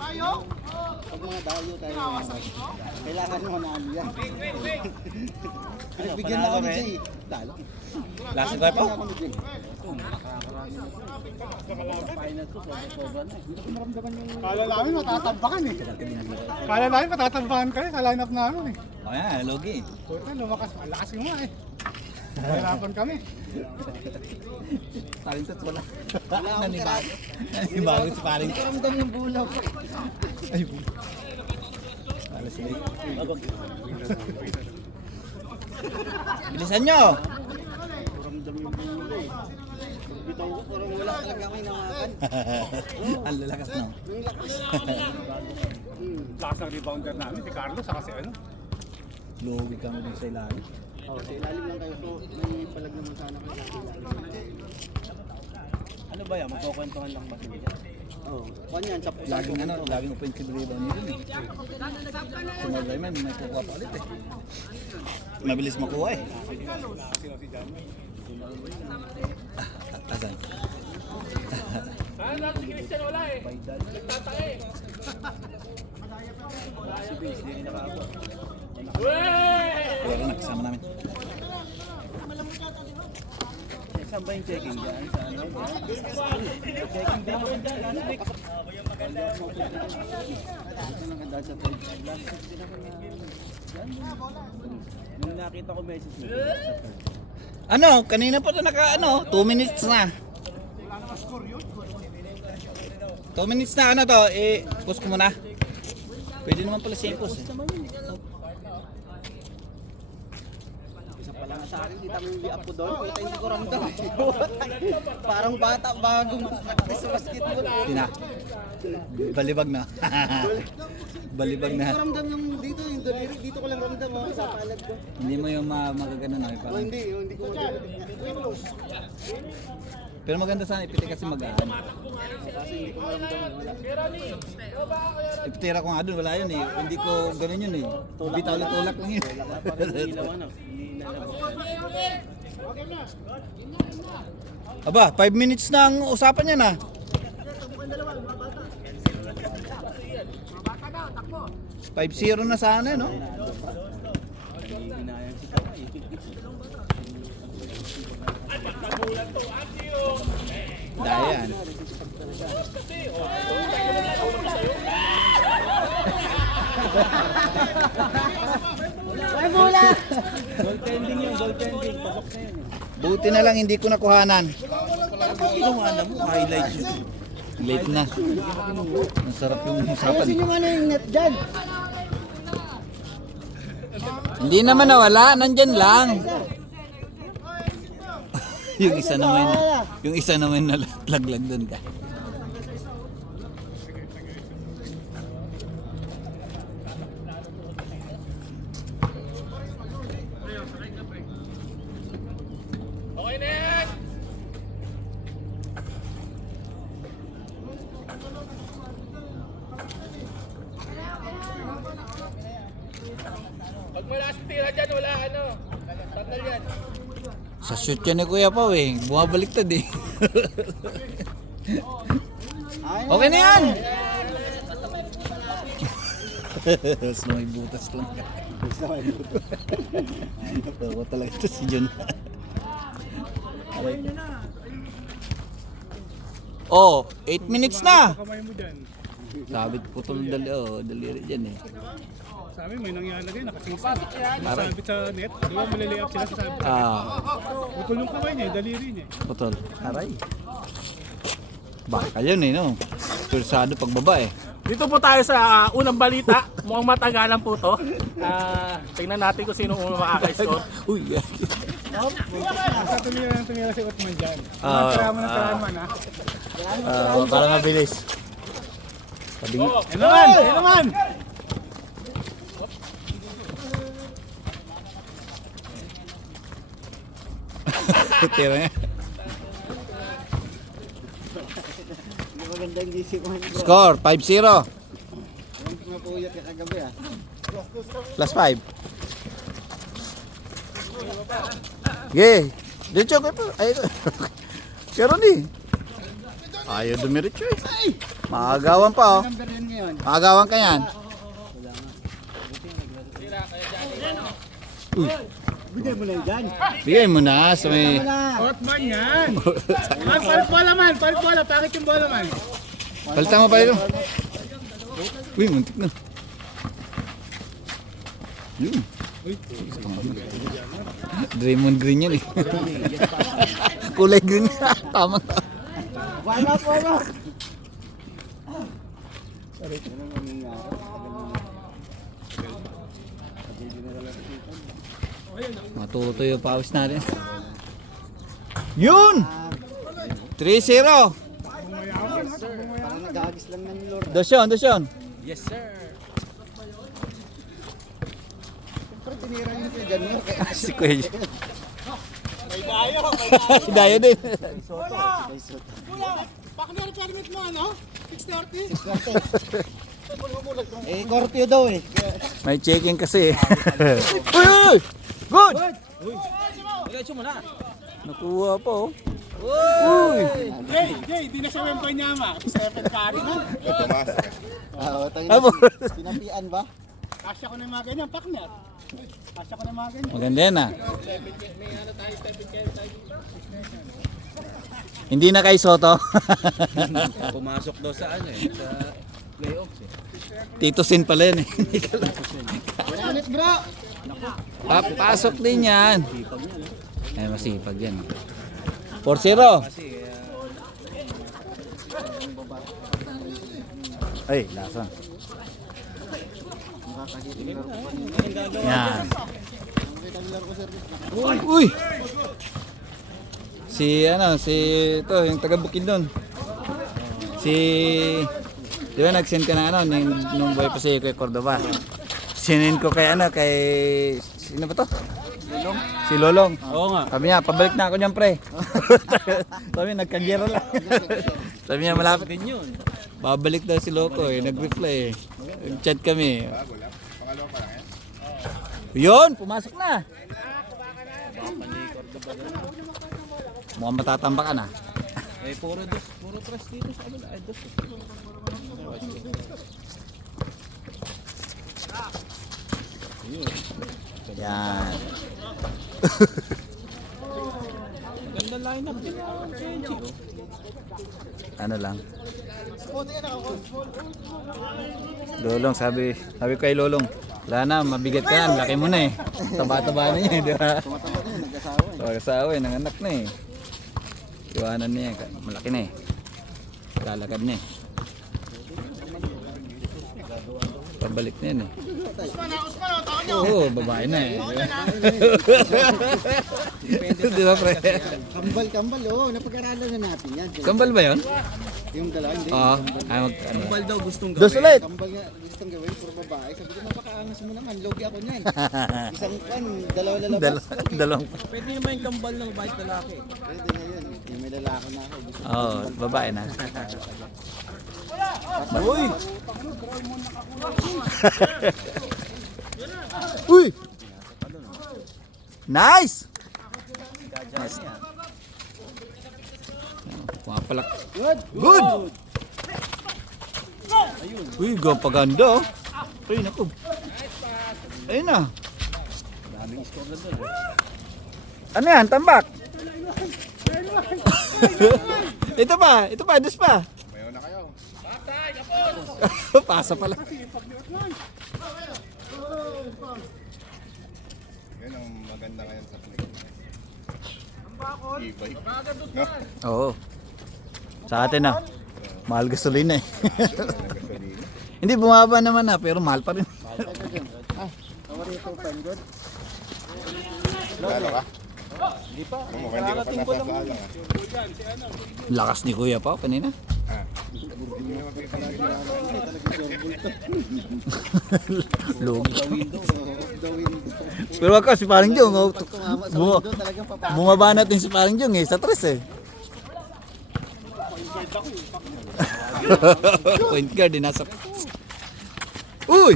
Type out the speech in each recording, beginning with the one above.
Pag mga dayo tayo, kailangan mo manalo yan. Bigyan na ako ni Jay. Lalo. Last ko pa? Kala namin matatambakan eh. Kala namin matatambakan kayo sa lineup namin eh. O yan, logi. Puta, lumakas. Malakas yung mga eh. Nahirapan kami. Paring tot wala. Nanibago. Nanibago si paring. Karamdam ng bulaw. Ay, alas na bilisan nyo! Karamdam ng bulaw. Bitaw ko, parang wala talaga kami namakan. Ang lalakas no? Ang lakas. Lakas ng rebounder namin si Carlos saka si ano. Logi kami din sa ilalim. Sa ilalim lang kayo po. May palag naman sana kayo sa ilalim. Ano ba yan? Magkukwentuhan lang ba sila dyan? Oo. Kwan yan, sa Laging ano, laging offensive rebound yun eh. Sumagay man, may kukuha pa ulit eh. Mabilis makuha eh. Asan? Saan natin si Christian wala eh. Nagtatake. Si Vince, di rin nakaabot. Wala na, kasama namin. Saan ba yung checking dyan? Sa ano? Checking din naman dyan. Ano, Vic? Nung nakita ko message mo. Ano, kanina pa ito naka ano, 2 minutes na. 2 minutes na ano to, post ko muna. Pwede naman pala siya i-post eh. Isa pa lang sa akin, kita mo yung liap ko doon. Kita hindi ko ramdam. Parang bata bago mag-practice sa basketball. Tina. Balibag na. Balibag Hindi na. ko ramdam yung dito, yung daliri. Dito ko lang ramdam sa palad ko. Hindi mo yung magagano na. Oh, Parang. hindi ko magalit. Pero maganda sana ipiti kasi magaan. Kasi hindi ko maramdaman. Wala. Ipitira ko nga doon, wala yun eh. Hindi ko ganun yun eh. Bitaw lang tulak lang yun. Aba, 5 minutes na ang usapan yan ah. Five 0 na sana no? Dayan. Ay, bola! Goaltending yun, goaltending. Pasok na yun. Buti na lang hindi ko nakuhanan. Ginawa na mo, highlights yun. Late na. Ang sarap yung usapan. Ayusin yung ano yung net dyan. Hindi naman nawala, nandyan lang. yung isa naman nalaglag doon ka. Okay na yan. Pag may last tira dyan, wala ano. Tatal yan. Sa shoot yan ni Kuya Pao eh. Bumabaliktad eh. Okay na yan! Tapos na may butas lang. Ako talaga ito si John. Oh, 8 minutes na! Kamay mo dyan. Sabit putol daliri dyan eh. Sa amin may nangyalagay, nakasisa. Nasabit sa net. Di ba malilay up sila sa sabit? Putol yung kamay niya, daliri niya. Putol. Aray. Baka yun eh no. Pursado pagbaba eh. Dito po tayo sa unang balita. Mukhang matagalan po to. Tingnan natin kung sino unang makaka-score. Uy. Basta tumira si Otman dyan. Tara mo ng taraman ha. Para mabilis. Sabing Yan naman! Yan naman! tira niya. Hindi maganda yung DC ko. Score 5-0. Mapuyat ka kagabi ah. Plus 5. Ge. Diretso ko pa. Ay. Pero ni. Ayaw dumiretso eh. Maagawan pa oh. Number yun ngayon. Maagawan ka yan. Bigay mo na yan. Bigay mo na sa may... Hotman yan. Man, palit bola man. Palit bola. Pakit yung bola man. Palitan mo pa ito. Uy, muntik na. Yun. Draymond Green yan eh. Kulay green. Tama. Wala po na. Matuto yung pawis natin. Yun! 3-0. Parang nag-aagis lang ng Lord. Dosyon. Yes, sir. Pero tinira niyo si Janur. Si Kuya. Dayo din. Pakner permit mo ano? 630? Eh, Corpio daw eh. May checking kasi. Uy! Good! Diretso mo na. Nakuha pa oh. Di na siya member niya ma. 7 carry na. Abo. Pinapian ba? Kasya ko na yung mga ganyan, Pakner. Kasya ko na yung mga ganyan. Maganda yan ah. Hindi na kay Soto. Pumasok daw sa ano eh. Sa playoffs eh. Tito Sin pala yan eh. Ulit bro! Papasok din yan. Ay masipag yan. 4-0. Kasi Ay, lasan. Yan. Uy! Si ito, yung taga Bukidnon. Di ba nag-send ka na nung boy pa si Kuya Cordova. Sinend ko kay sino ba to? Si Lolong. Oo nga. Sabi niya, pabalik na ako niyan pre. Sabi niya, nagkanjero lang. Sabi niya, malapit din yun. Babalik daw si Loco eh, nag-reply eh. Nag-chat kami. Yun, pumasok na. Mukhang matatambakan ah. Eh puro tres dito sa kabila. Ay, dos. Yan. Ganda lineup din. Ano lang. Lolong, sabi ko kay Lolong, wala na, mabigat ka na, laki mo na eh. Taba-taba na niya, di ba? Nag-asawa eh, nanganak na eh. Iwanan niya, malaki na eh. Lalakad na eh. Pabalik na yan eh. Oo, babae na eh. Di ba pre? Kambal oh. Napag-aralan na natin yan. Kambal ba yun? Yung dalawa, hindi. Oo. Kambal daw gustong Dos ulit! Kambal nga gustong gawin puro babae. Sabi ko, napakaangas mo naman. Logi ako niyan. Isang pan, dalawa lalabas. Dalawang. Pwede naman yung kambal ng bait lalaki. Pwede na yun. Hindi may lalaki na ako. Gusto Oo, babae na. Uy! Uy! Nice! Nice. Pumapalak. Good! Uy, gapaganda oh. Uy, naku. Ayun na. Daming score na doon. Ano yan? Tambak? Ito pa, dos pa. Mayo na kayo. Pasa pala. Yan ang maganda ngayon sa play. E-bike. Oo. Sa atin na. Mahal gasolina eh. Hindi, bumaba naman na, pero mahal pa rin. Kawarito pan, good. Lalo ka? Hindi pa. Mukhang hindi ka pa nasasala. Lakas ni Kuya pa kanina. Lugi. Pero wag ka, si Paring Jong. Tumama sa mundo, talagang papasok. Bumaba natin si Paring Jong eh, sa tres eh. Point guard din nasa. Uy!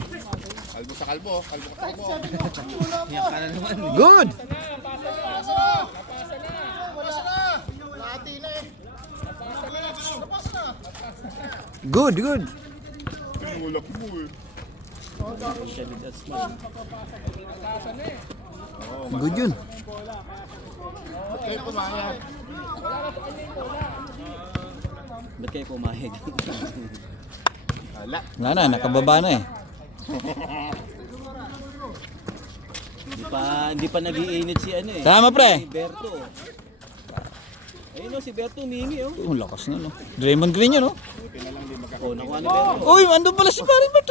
Kalbo sa kalbo. Kalbo sa kalbo. Yan ka na naman. Good! Good, good. Mulak mo eh. Good yun. Ba't kayo pumayag? Wala na, nakababa na eh. Hindi pa nag-iinit si ano eh. Tama, pre. Si Berto. Ayun o, si Berto humingi oh. Ang lakas na, no? Draymond Green yun, no? Oh, nakuha ni Berto. Uy, andun pala si Paring Bert.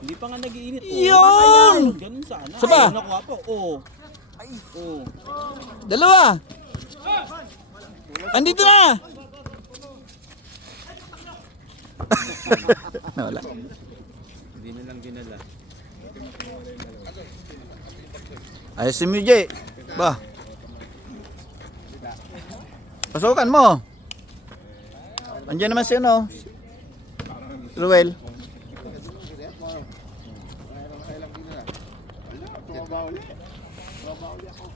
Hindi pa nga nag-iinit oh. Yun! Ganun sana. Isa pa? Ayun, nakuha po. Oh. Oh. Dalawa. Andito na. Nawala. Hindi na lang dinala. Ayos si Mujay. Ba? Pasukan mo. Andiyan naman si ano. Ruel.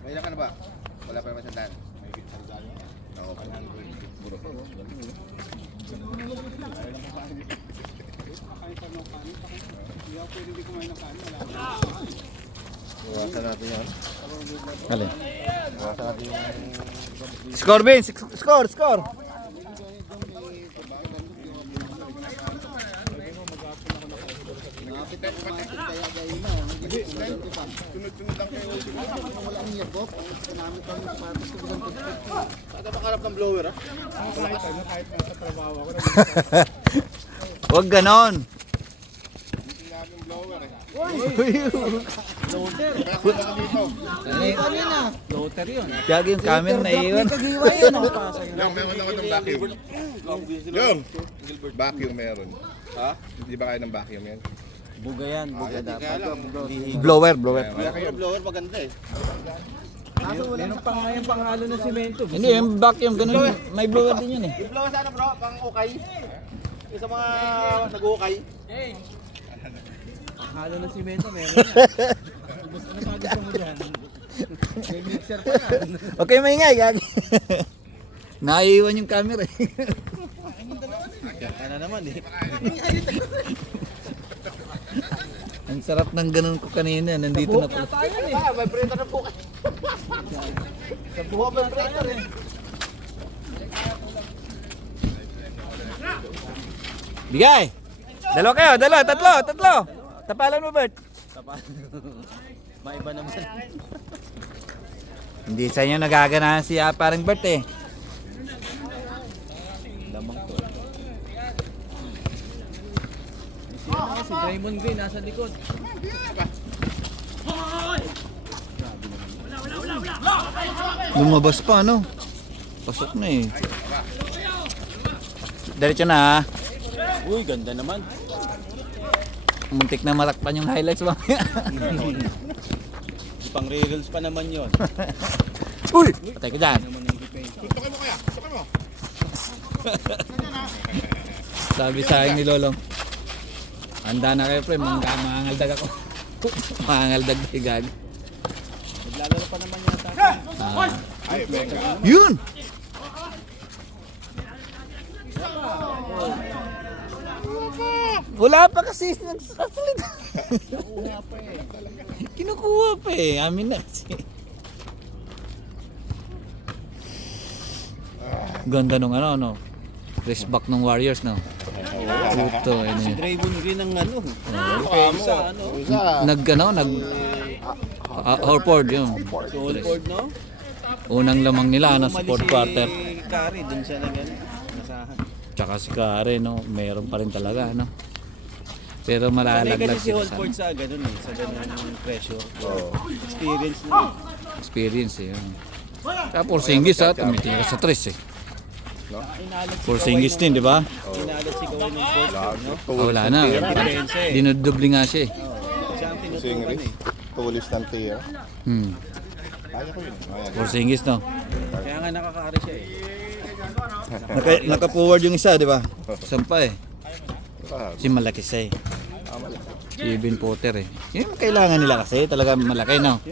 May ilan ka na ba? Wala pa naman sandaan. Oo, puro pa. Iwasan natin yan. Alin? Iwasan natin yung... Score, Vince. Score, score. Tunod-tunod lang kayo. Saan ka makarap ng blower ah? Kahit nasa trabaho ako. Huwag ganon. Hindi namin yung blower eh. Loader. Kaya kung lang dito. Loader yun. Gagi yung camera na iwan. Kagiwa yun. Yung meron ako ng vacuum. Yung! Vacuum meron. Ha? Hindi ba kaya ng vacuum yan? Buga yan. Buga dapat. Blower, blower. Yung blower maganda eh. Meron pa nga yung panghalo ng simento. Hindi, yung vacuum, ganun. May blower din yun eh. Yung blower sana bro, pang ukay. Yung sa mga nag-ukay. Panghalo ng simento meron yan. Ano pa gusto mo dyan? May mixer pa yan. Okay, maingay, gagi. Naiiwan yung camera eh. Ano naman eh. Ang sarap ng ganun ko kanina. Nandito na pala. May printer na po. Sa buho may printer eh. Bigay! Dalawa kayo, dalawa, tatlo. Tapalan mo, Bert. Maiba naman. Hindi sa inyo nagaganahan si parang Bert eh. Lamang to. Si Draymond Green nasa likod. Lumabas pa, no? Pasok na eh. Diretso na ha. Uy, ganda naman. Muntik na matakpan yung highlights mamaya. Pang reels pa naman yun. Uy! Patay ka dyan. Tutukin mo kaya. Tutukin mo. Sabi sa akin ni Lolong, handa na kayo pre, mangangaldag ako. Mangangaldag na gag. Naglalaro pa naman yata. Ay, Becca. Yun! Wala pa kasi nagsasalita. Kinukuha pa eh. Amin na kasi. Ganda nung ano, no? Race back ng Warriors, no? Puto, ano Si yun. Draymond Green ang ano. Mukha mo. Isa. Horford yun. Si Holford, no? Unang lamang nila, ano, sa fourth quarter. Si Curry, dun siya nasahan. Tsaka si Kare, no? Meron pa rin talaga, no? Pero Sanay malalaglag kasi si sila Holford sa sa ganun eh. Sa ganun pressure. Oo. Experience na. experience, eh. Yun. Kaya Porzingis, ha? Tumitingin ka sa tres, eh. Inalat si Porzingis din, di ba? Inalat si Kawhi ng fourth quarter, no? Wala na. Depensa eh. Dinudubli nga siya, eh. Siya ang tinutukan Singris. eh. Tulis ng tiyo. Kaya ko yun. Ayan. Porzingis, no? Kaya nga nakakaari siya eh. Naka-forward yung isa, di ba? Sampa, eh. Ah, Si malaki siya, eh. Si Evan Potter, eh. Yun ang kailangan nila kasi. Talaga malaki, no?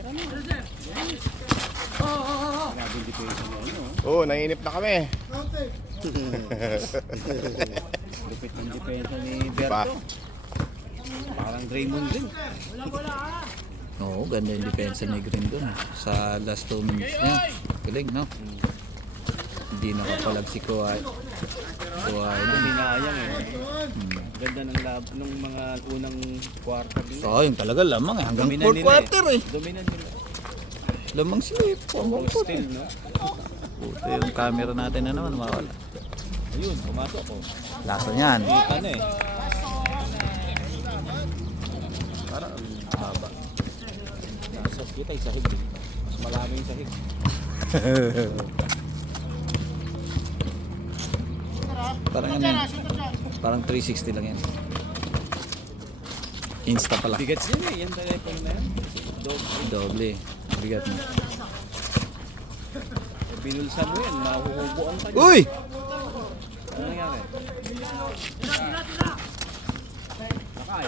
Oo, naiinip na kami. Lupit ng depensa ni Pa. Berto. Parang Draymond din. Oo, ganda yung depensa ni Green dun. Sa last 2 minutes niya. Galing, no? Hindi nakapalag si Kawhi. Hinayang eh. Ganda ng lab nung mga unang quarter din. So, yung talaga lamang eh. Hanggang Dominan 4 nila quarter eh. Dominan nila. Lamang sila eh. Puro still, no? Puto yung camera natin na naman mawala. Ayun, pumasok ko. Lasa niyan. Kita na eh. Parang baba. Nasa kita yung sahig. Mas malami yung sahig. Parang ano yan? Parang 360 lang yan. Insta pala. Bigats yun eh. Yan telephone na yan. Doble. Bigat mo. Binulsan mo yan. Mahuhubuan ka niya. Uy! Ano nangyari? Lakay.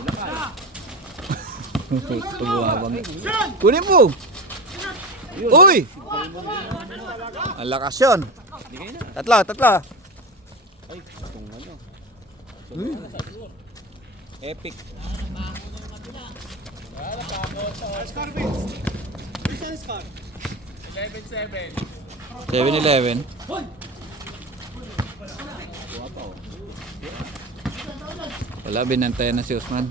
Pagbuhabang. Kunin mo! Uy! Ang lakas yun. Bigay na. Tatla. Ay, itong ano. Uy. Epic. 7-11. Wala, binantayan na si Usman.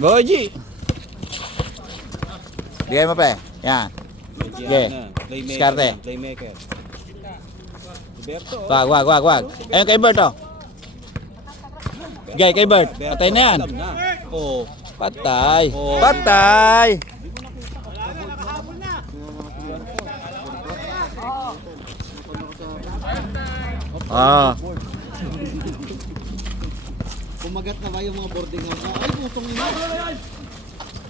Boji! Bigay mo pa eh. Yan. Sige. Diskarte. Playmaker. Berto. Wag. Ayun kay Bert oh. Gay kay Bert. Patay na yan. Alam na. Oo. Patay. Patay. Ah. Kumagat na ba yung mga boarding house? Ay, putong ina.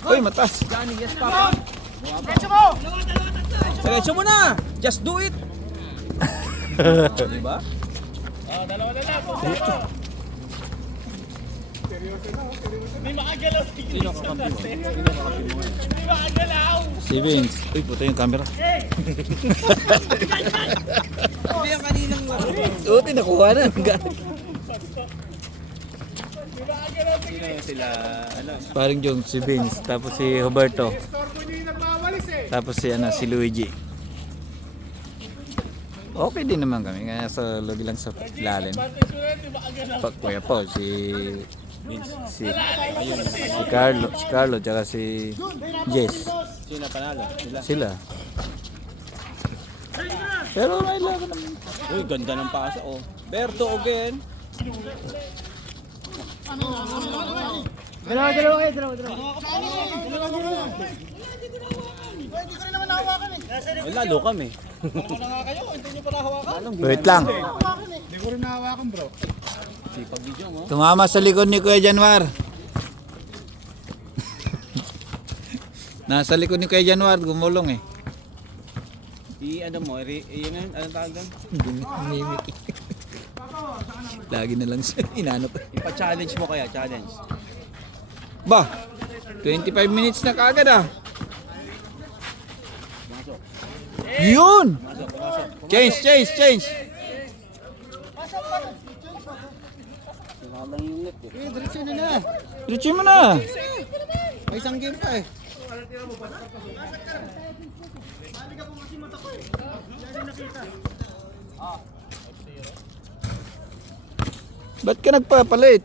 Uy, matas. Johnny, yes papa. Diretso mo na. Just do it. Diba? Sino kakampi mo? Si Vince. Uy, puto yung camera. Hindi yung kaninang Uti, nakuha na. Sino sila? Ano? Paring Jong, si Vince. Tapos si Roberto. Tapos si Luigi. Okay din naman kami. Kaya sa lobby lang sa ilalim. Pag kuya po, si Carlo, tsaka si Jess. Sino panalo? Sila. Sila. Pero may laban naman. Uy, ganda ng pasa oh. Berto again. Ay, lalo kami. Wait lang. Hindi ko rin nahawakan bro. Sipag video mo. Tumama sa likod ni Kuya Januar. Nasa likod ni Kuya Januar, gumulong eh. Ano mo, yun nga, anong tawag doon? Mimik. Lagi na lang siya inano pa. Ipa-challenge mo kaya, challenge. Ba, 25 minutes na kaagad ah. Yun! Pumasok. Change! Sinalang yung net eh. Diretso nyo na. Diretso mo na. May isang game pa eh. Ba't ka nagpapalit?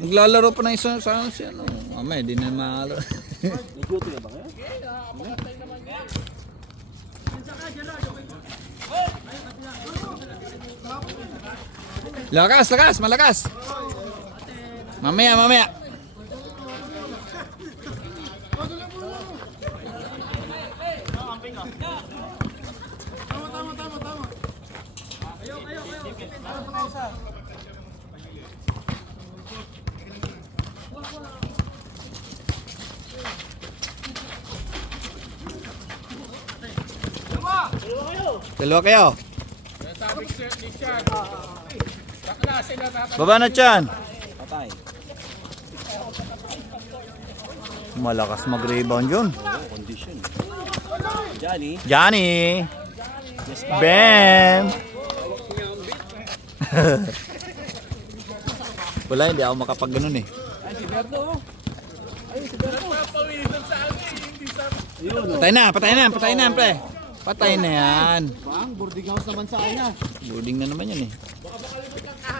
Naglalaro pa ng isang sa ano. Mamaya, di na makalaro. May duty ka ba ngayon? Malakas! Mamaya. Dalawa kayo. Baba na Chan. Patay. Malakas mag-rebound yun. Condition. Johnny. Johnny! Bam! Wala, hindi ako makapag ganun eh. Patay na, pre. Patay na yan. Bang, boarding house naman sa kanya. Loading na naman yan eh.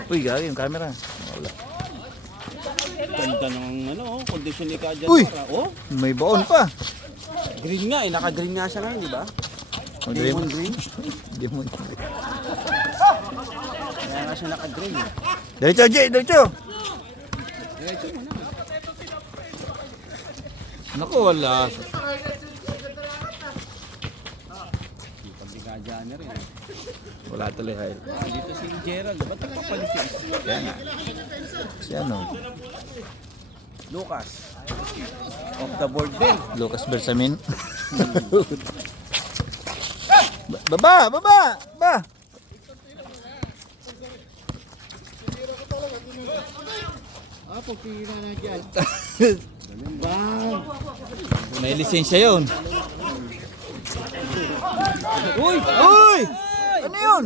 Uy, gagi yung camera. Wala. Ganda ng condition ni Kajan. Uy! Oh, May baon pa. green nga eh. Naka-green nga siya ngayon, di ba? Demon green. Demon green. Kaya nga siya naka-green eh. Diretso, Jay, diretso. Naku, wala. Pag ni Kajan na rin eh. Wala tuloy, Hail. Dito si Gerald. Ba't nagpapalis? Kaya nga. Si ano? Lucas. Off the board din. Lucas Bersamin. Baba! Ah, pagpira na dyan. Bang! May lisensya yun. Uy! Uy! Ano yun?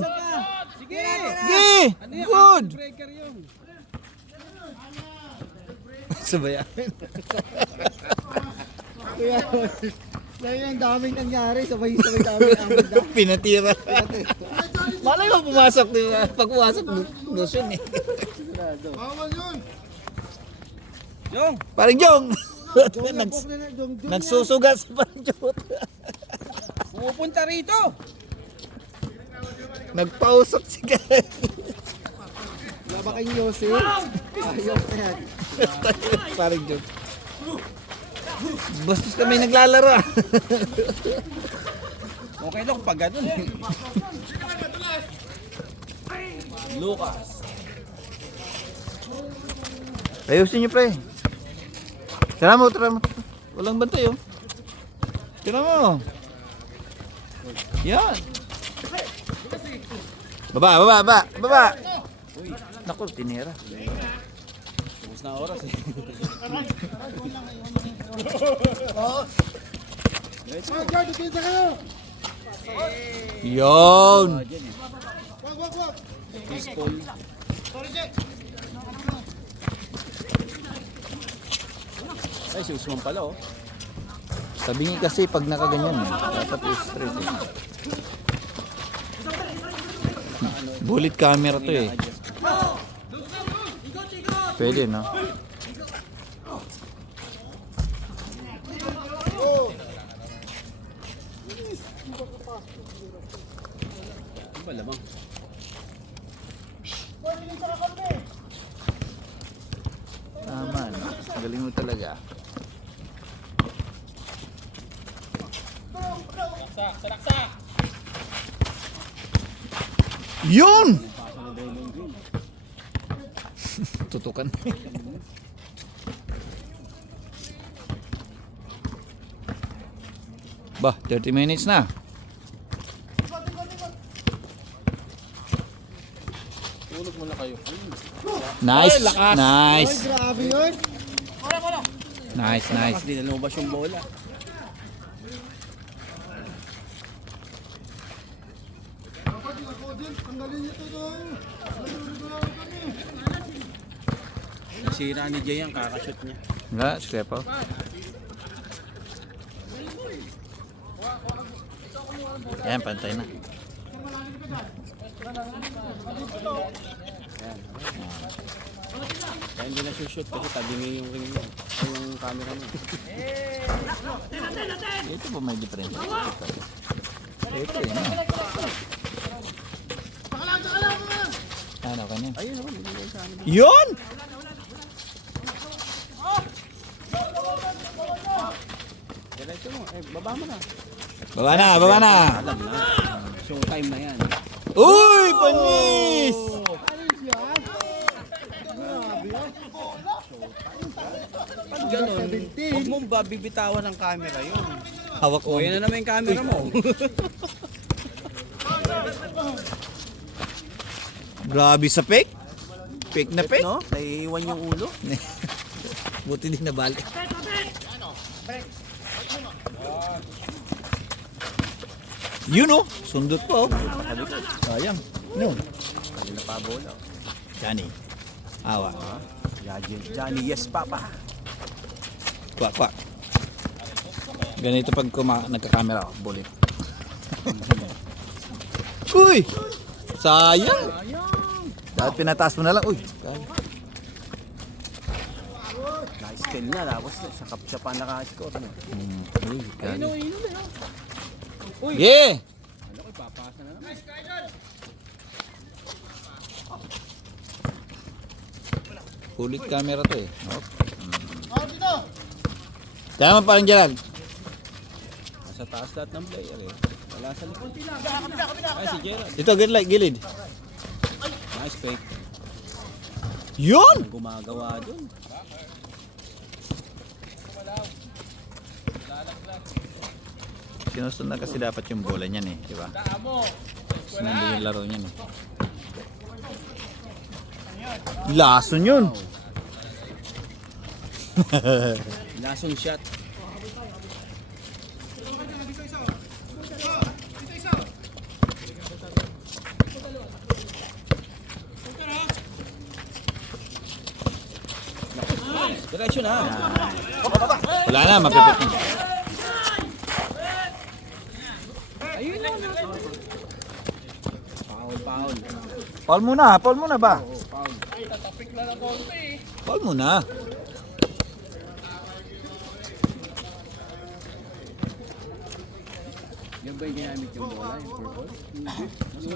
Sige! Sige! Good! Breaker yun. Sabayan. Kaya ang daming nangyari, sabay-sabay daming amod na. Pinatira. Malay mo pumasok, di ba? Pag pumasok, lusyon eh. Jong! Parang Jong! Nags- Nagsusugat sa panjot. Pupunta rito! Nagpausok si Gary. Wala ba kayong Yossi? Ayaw na yan. Parang Jong. Bastos kami naglalaro. Okay lang pag ganun. Lucas. Ayusin niyo, pre. Tira mo. Walang bantay, oh. Tira mo. Yan. Baba. Naku, tinira. Ubus na oras eh. Yon. Peaceful. Ay, si Usman pala oh. Sabi niya kasi pag nakaganyan, dapat straight eh. Bullet camera to eh. Pwede, no? Ano ba lamang? Tama, no? Galing mo talaga. Yun! Tutukan. Bah, 30 minutes na. Tulog muna kayo. Nice. Ay, grabe yun. Nice. Hindi na lumabas yung bola. Nasira ni Jay ang kakashoot niya. Nga, step out. Ayan, pantay na. Kaya hindi na shoot kasi tabi niya yung ring mo. Ay, yung camera mo. Ito ba may difference? Ito yun. Ano kanyan? Ayun naman, hindi sa amin. Yun! Diretso mo, baba mo na. Baba na! Alam na. Showtime na yan. Uy! Panis! Pag ganun, huwag mong babibitawan ng camera yun. Hawak O, yan na naman yung camera mo. Grabe sa fake. Fake na fake. No? Naiiwan yung ulo. Buti din nabalik. Yun oh, sundot po. Sayang. No. Kanina pa bola. Johnny. Awa. Johnny, yes papa. Kwa. Ganito pag nagka-camera ako, bulit. Uy! Sayang! Dapat pinataas mo na lang. Uy! Nice kill na, tapos siya pa naka-score. No? Uy, galing. Yeah! Kulit camera to eh. Tama pa rin Gerald. Nasa taas lahat ng player eh. Wala sa likod. Ay, si Gerald. Ito, gilid. Nice fake. Yun! Gumagawa dun. Sinusunod kasi dapat yung bola niyan eh, di ba? Sunod yung laro niyan eh. Lason yun! Lason shot. Diretso na. Wala na, mapipit. Foul. Paul muna ba? Paul muna. Yan ba yung ginamit yung bola? Yung purple?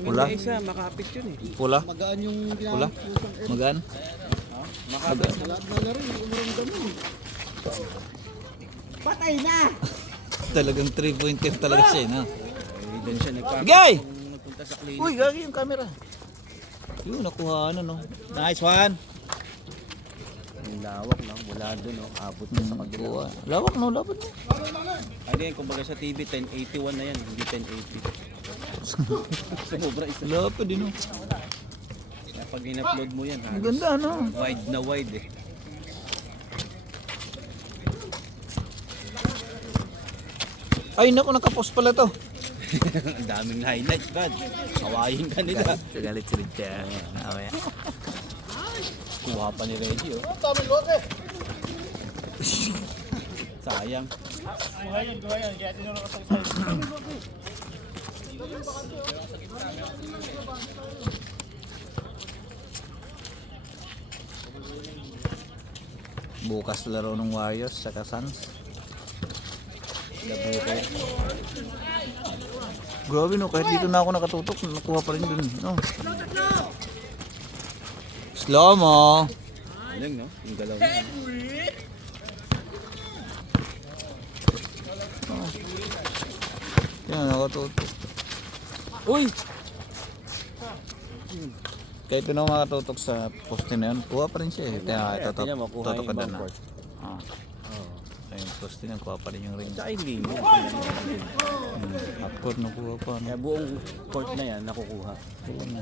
Pula? Hindi isa, makapit yun eh. Pula? Magaan yung Pula? Magaan? Makapit. lahat na laro, hindi ko maramdaman. Patay na! Talagang 3-pointer talaga siya eh, no? Eh, doon siya nagpapit. Gay! Kung nagpunta sa clinic. Uy, gagi yung camera. Yun, nakuha no. Nice one. Yung lawak lang, wala doon. Oh. Abot na sa kabila. Nakuha. Lawak no, labot no. Ano yan, kumbaga sa TV, 1081 na yan, hindi 1080. Sobra isa. Wala pa din no. Kaya pag in-upload mo yan, Ang ganda no. wide na wide eh. Ay naku, nakapost pala to. Ang daming highlights, Brad. Kawain ka nila. Galit si Richard. Mamaya. Kuha pa ni Reggie, oh. Sayang. Bukas laro ng Warriors sa Suns. Grabe no, kahit dito na ako nakatutok, nakuha pa rin dun. No. Slow mo. Galing, no? Yung galaw niya. Yan, nakatutok. Uy! Kahit doon ako makatutok sa poste na yun, kuha pa rin siya eh. Kaya Tingnan mo, kuha yung tutok ka ibang na. court. Ah. Ayun, poste na, kuha pa rin yung ring. Tsaka hindi mo. Upward na kuha pa. Kaya buong court na yan, nakukuha.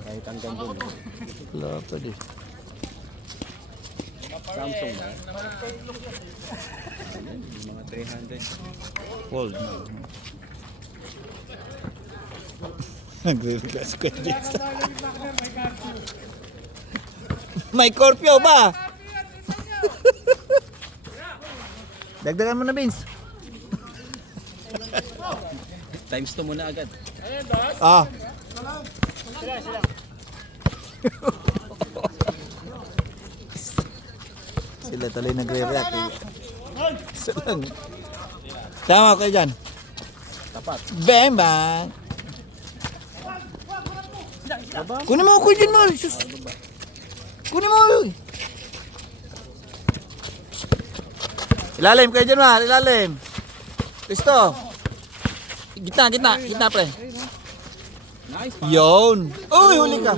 Kahit hanggang doon. Wala pa din. Samsung na. Ayan, yung mga 300. Fold na. Nagre-request ko dyan sa... May Scorpio ba? Dagdagan mo na, Vince. Times 2 muna agad. Ah. Sila tuloy nagre-react eh. Isa lang. Tama kayo dyan. Tapat. Bang bang. Kunin mo ako dyan mo. Sus. Kunin mo. Ilalim kayo dyan ma. Ilalim. Listo. Gitna pre. Nice. Yun. Uy, huli ka.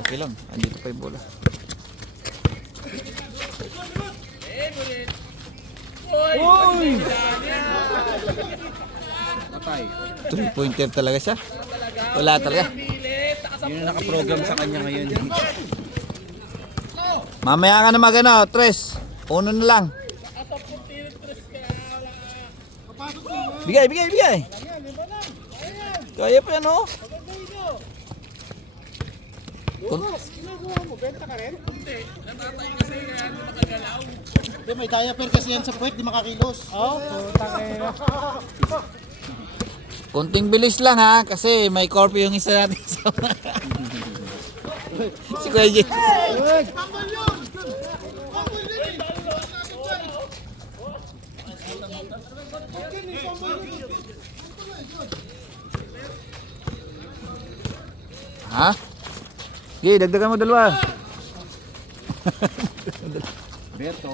Okay lang. Andito pa yung bola. Uy! Patay. 3-pointer talaga siya. Wala talaga. Yun ang nakaprogram sa kanya ngayon. Mamaya ka na magano, tres. Uno na lang. Bigay. Kaya pa yan, oh. Hindi, may diaper kasi yan sa puwet, di makakilos. Kunting bilis lang ha, kasi may curfew yung isa natin sa si Kuya James. Ha? Sige, dagdagan mo dalawa. Beto.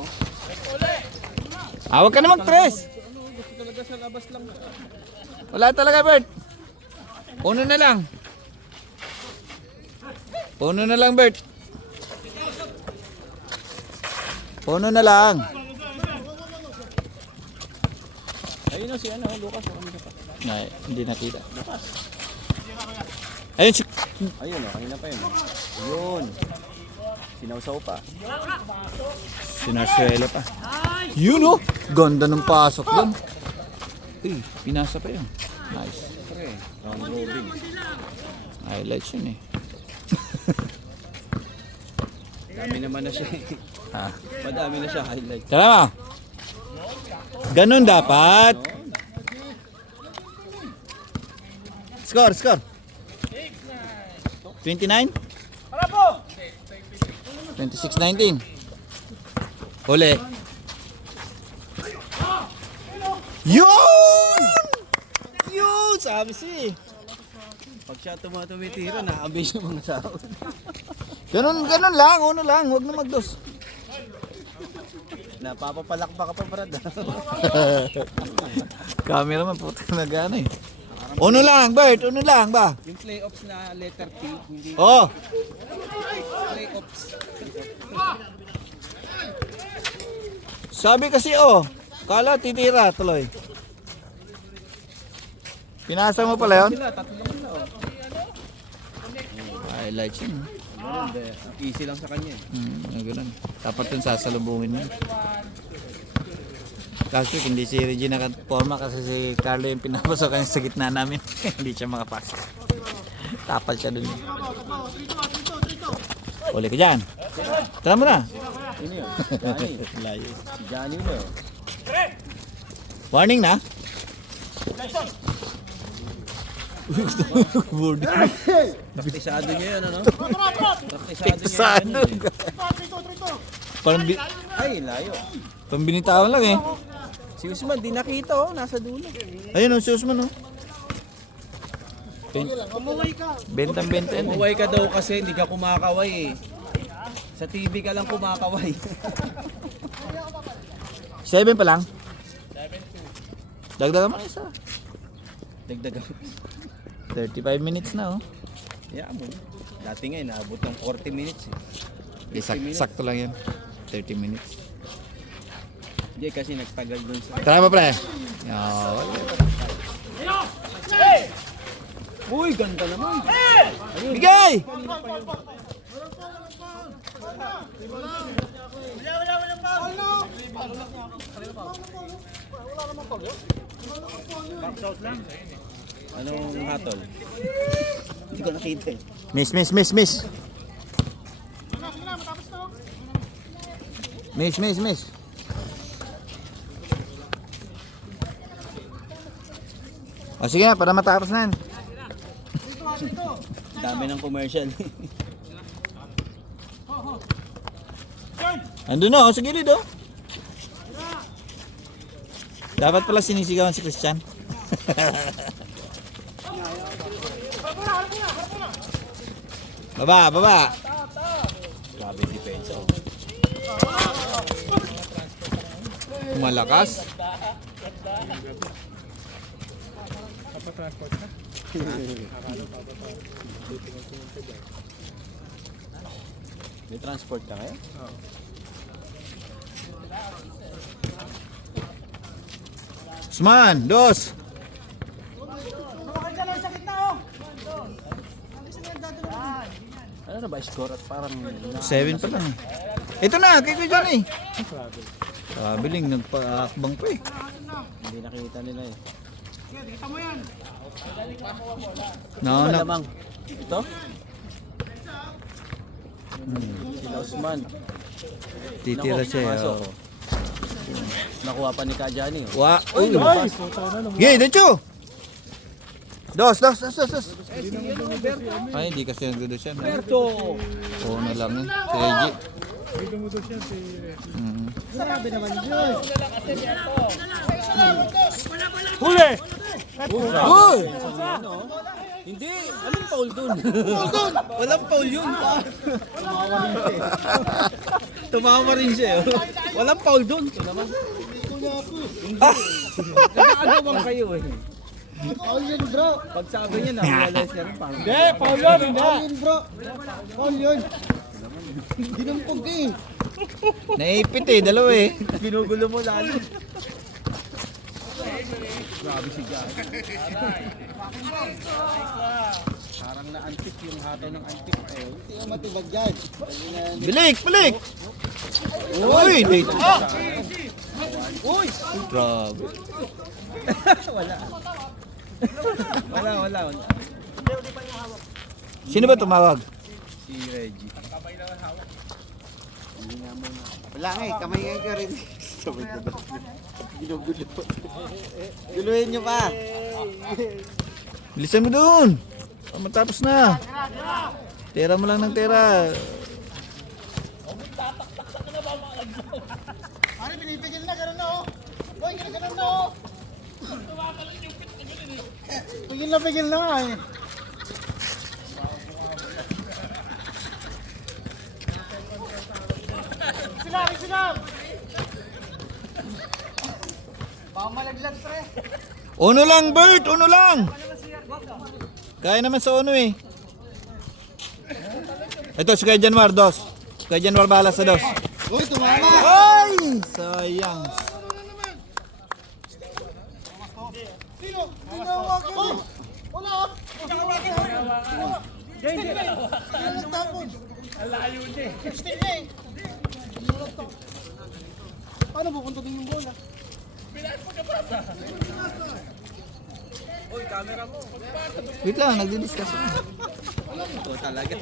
Huwag ka na mag-tres. Wala talaga, Bert. Uno na lang. Uno na lang, Bert. Uno na lang. Ayun o si Lucas. Ay, hindi nakita. Ayun, Ayun o, kanina pa yun. Yun. Sinawsaw pa. sinarsuelo pa. Yun oh! Ganda ng pasok doon. Uy, pinasa pa yun. Nice. Pre, round robin. Highlights yun eh. Dami naman na siya. Ha? Madami na siya highlight. Tara. Ganun dapat. Score. 29? 26-19. Huli. Yun! Yun! Sabi si. Pag siya tumitira, na-amaze yung mga tao. Ganun lang. Uno lang. Huwag na magdos. Napapapalakpa ka pa, Brad. Camera man puto na gana eh. Uno lang, Bert. Uno lang ba? Yung playoffs na letter T, hindi Oh. playoffs. Sabi kasi oh. Kala titira tuloy. Pinasa mo pala yun? Sila, tatlo lang sila. Highlights yun. Easy lang sa kanya. Ganun. Dapat yun sasalubungin mo. Kaso hindi si Reggie nakaporma kasi si Carlo yung pinapasok kanya sa gitna namin. Hindi siya makapasok. Tapal siya dun. Uli ka dyan. Tara mo na. Sino yun? Johnny. Layo. Si Johnny na yun. Warning na. Praktisado niya yun, ano? Saan? Praktisado niya yun. Parang Ay, layo. pambinitawan lang eh. Si Usman, di nakita oh, nasa dulo. Ayun, si Usman oh. Bentang-benta yan eh. Kumaway ka daw kasi hindi ka kumakaway eh. Sa TV ka lang kumakaway. 7 pa lang. Dagdagan mo na isa. Dagdagan. 35 minutes na oh. Yeah, mo. Dati nga, inaabot ng 40 minutes eh. Sakto lang yan. 30 minutes. Hindi kasi nagtagal dun sa... Tara pa pre. Uy, ganda naman. Bigay! Anong hatol? Hindi ko nakita eh. Miss. Miss. O sige na, para matapos na yan. Dami ng commercial. Andun na, sa gilid oh. Dapat pala sinisigawan si Christian. Baba. Grabe depensa. Malakas. Transport na. May transport ka ngayon? Usman, dos. Ano na ba score at parang... 7 pa lang eh. Ito na, kay Kuya Johnny. Traveling, nagpa-akbang pa eh. Hindi nakita nila eh. No, no. Malamang. Ito? Sila Usman. Titira siya. Pasok. Oh. Nakuha pa ni Kajani. Oh. Wa, uy. Gay, decho. Dos. Ay, hindi kasi nagdudo siya. Berto. Oo na lang yun. Si Reggie. Dito mo daw siya si... Huli! Uy! Hindi! Anong foul dun? Walang foul yun. Tumawa rin siya. Walang foul dun. Nagkakagawang kayo eh. Foul yun bro. Pag sabi niya na-realize niya rin parang. Hindi, Paul yun, hindi. Foul yun bro. Foul yun. Ginampog ka eh. Naipit eh, dalawa eh. Ginugulo mo lalo. Parang na-antik yung hataw ng antik. Hindi ka matibag yan. Bilik! Uy! Dito. Uy! Grabe. Wala. Sino ba tumawag? Si Reggie. Wala nga eh, kamay nga ka rin. Ginugulo. Guluhin nyo pa. Bilisan mo doon. Matapos na. Tera mo lang ng tera. Pare, pinipigil na, gano'n na oh. Boy, gano'n na oh. Pigil na nga eh. Silam! Baka malaglag pre. Uno lang, Bert! Uno lang! Kaya naman sa uno eh. Ito si Kuya Januar, dos. Kuya Januar bahala sa dos. Uy, tumama! Ay! Sayang. Sino hawakan? Wala ah! Nagtapon. Alayo din. Stick na eh. Paano pupunta din yung bola? Wait lang, nagdi-discuss. Ito talaga.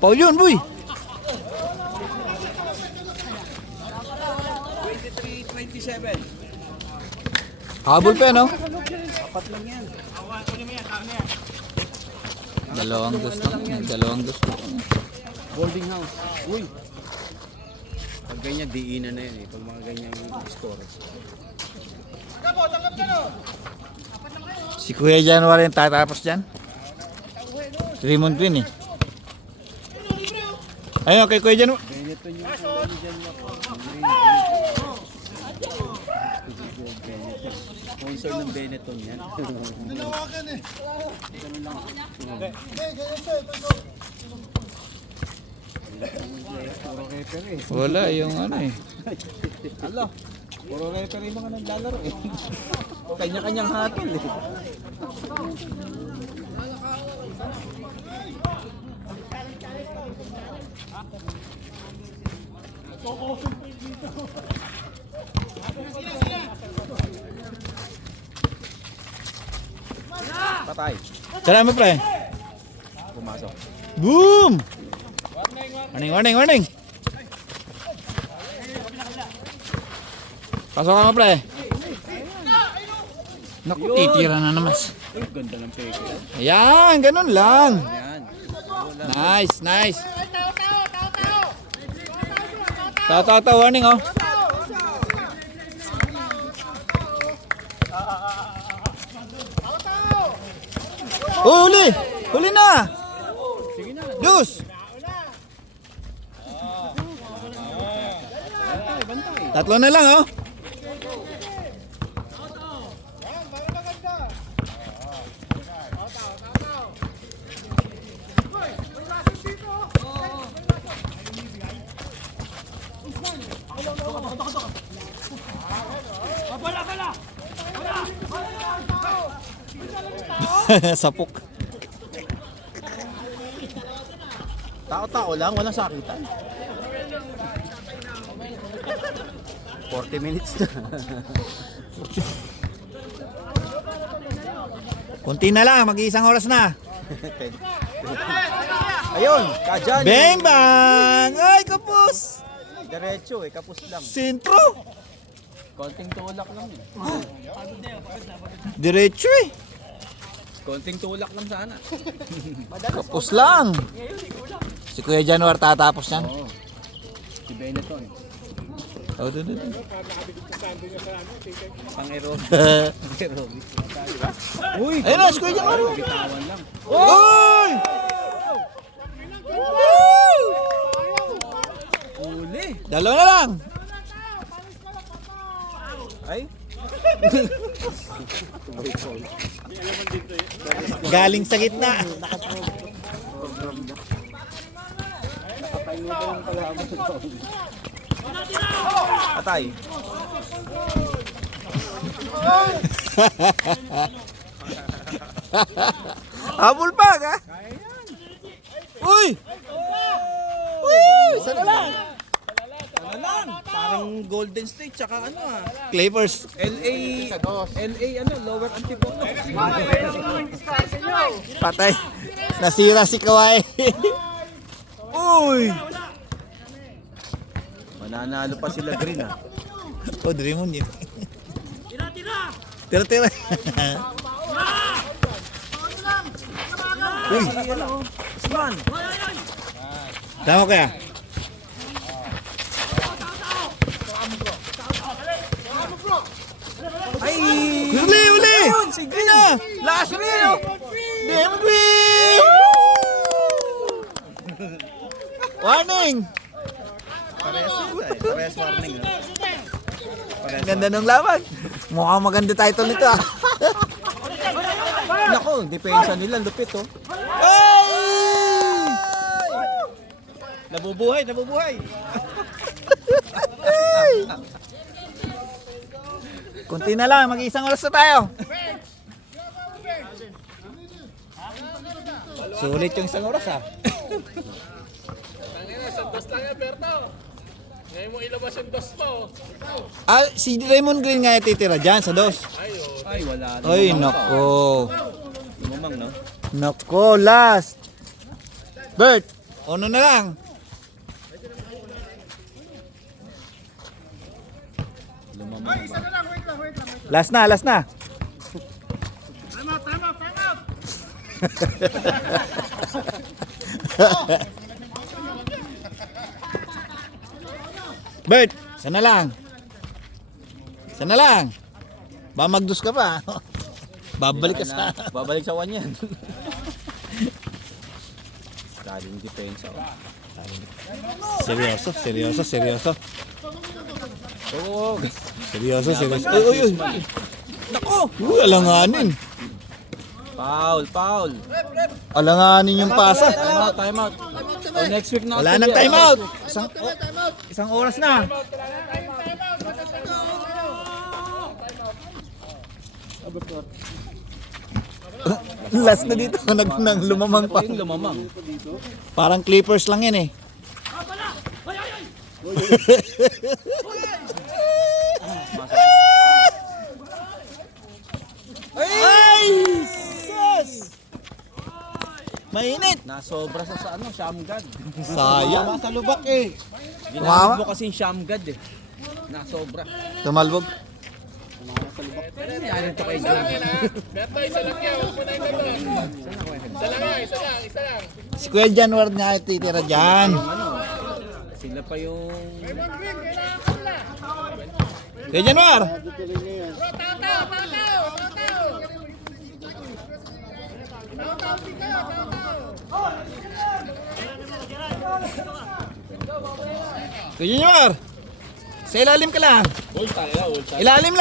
Paul yun, boy! 23-27. Habol pa no? Apat lang yan. Dalawang gusto. Boarding house. Uy. Pag ganyan, diinan na yan eh. Pag mga ganyan score. Si Kuya Januar yung tatapos dyan. Raymond Green eh. Ayun, kay Kuya Januar. Benetton yung dyan na po. Sponsor ng Benetton yan. Tinawagan eh. Ganun lang. Puro refer eh. Wala, yung ano eh. Alo, puro refer yung mga naglalaro eh. Kanya-kanyang hatol eh. Patay. Tara mo pre. Pumasok. Boom! Warning! Pasok ka mo pre. Naku, titira na naman. Uy, ganda ng peke. Ayan, ganun lang. Yan. Nice. Tao, warning oh. Oh, huli na. Dus. Tatlo na lang oh. Bala! Sapok. Tao-tao lang, walang sakitan. 40 minutes na. Kunti na lang, mag-iisang oras na. Ayun, kadyan. Bang bang! Ay, kapos! Diretso eh, kapos lang. Sentro! Konting tulak lang eh. Diretso eh. Konting tulak lang sana. Kapos lang. Si Kuya Januar tatapos yan. Si Benetton. Oh, doon. Pang-aerobic. Uy! Ayun na, si Kuya Januar. Bitawan lang. Uy! Uli. Dalawa na lang. Ay, Galing sa gitna. patay. Habol pa ka? Uy! Uy! Sana lang. Parang Golden State tsaka ano ah. Clippers. LA ano, Lower Antipolo. Patay. Nasira si Kawhi. Uy! Mananalo pa sila Green ah. Oh, Draymond yun. Tira. Uy, ano? Usman. Tama kaya? Ay! Uli! Si Green na! Lakas rin oh! Damn Green! Warning! Parehas sila eh. Parehas warning ah. Ang ganda ng laban. Mukhang maganda title nito ah. Nako, depensa nila lupit oh. Ay! Nabubuhay. Kunti na lang, mag-iisang oras na tayo. Sulit yung isang oras ah. Santos lang yan, Berto. Ngayon mo ilabas yung dos mo. Ah, si Raymond Green nga titira dyan sa dos. Ay, wala. Ay, nako. Lumamang, no? Nako, last. Bert, ano na lang? Last na. Time out! Bert, sana lang. Ba magdus ka pa. Babalik ka sa... Babalik sa one yan. Galing depensa. Seryoso. Oo. Seryoso. Uy. Nako, alanganin. Foul. Alanganin yung pasa. Time out. Oh, next week na. Wala nang time out. Isang oras na. Last na dito, nang lumamang pa. Yung lumamang. Parang Clippers lang yan eh. Ay! Sus! Mainit! Nasobra sa ano, Shamgad. Sayang. Sa lubak eh. Ginamit mo kasi yung Shamgad eh. Nasobra. Tumalbog. Ano to kay John? Berto, isa lang yan. Huwag mo na yung dalawa. Isa lang. Si Kuya Januar nga titira dyan. Sila pa yung... Kuya Januar! Kuya Januar! Sa ilalim ka lang. Ilalim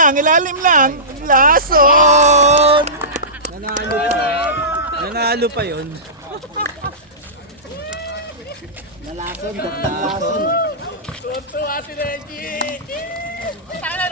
lang. Lason! Nanalo pa yun. Nalason, gandang lason. Tuwa si Reggie.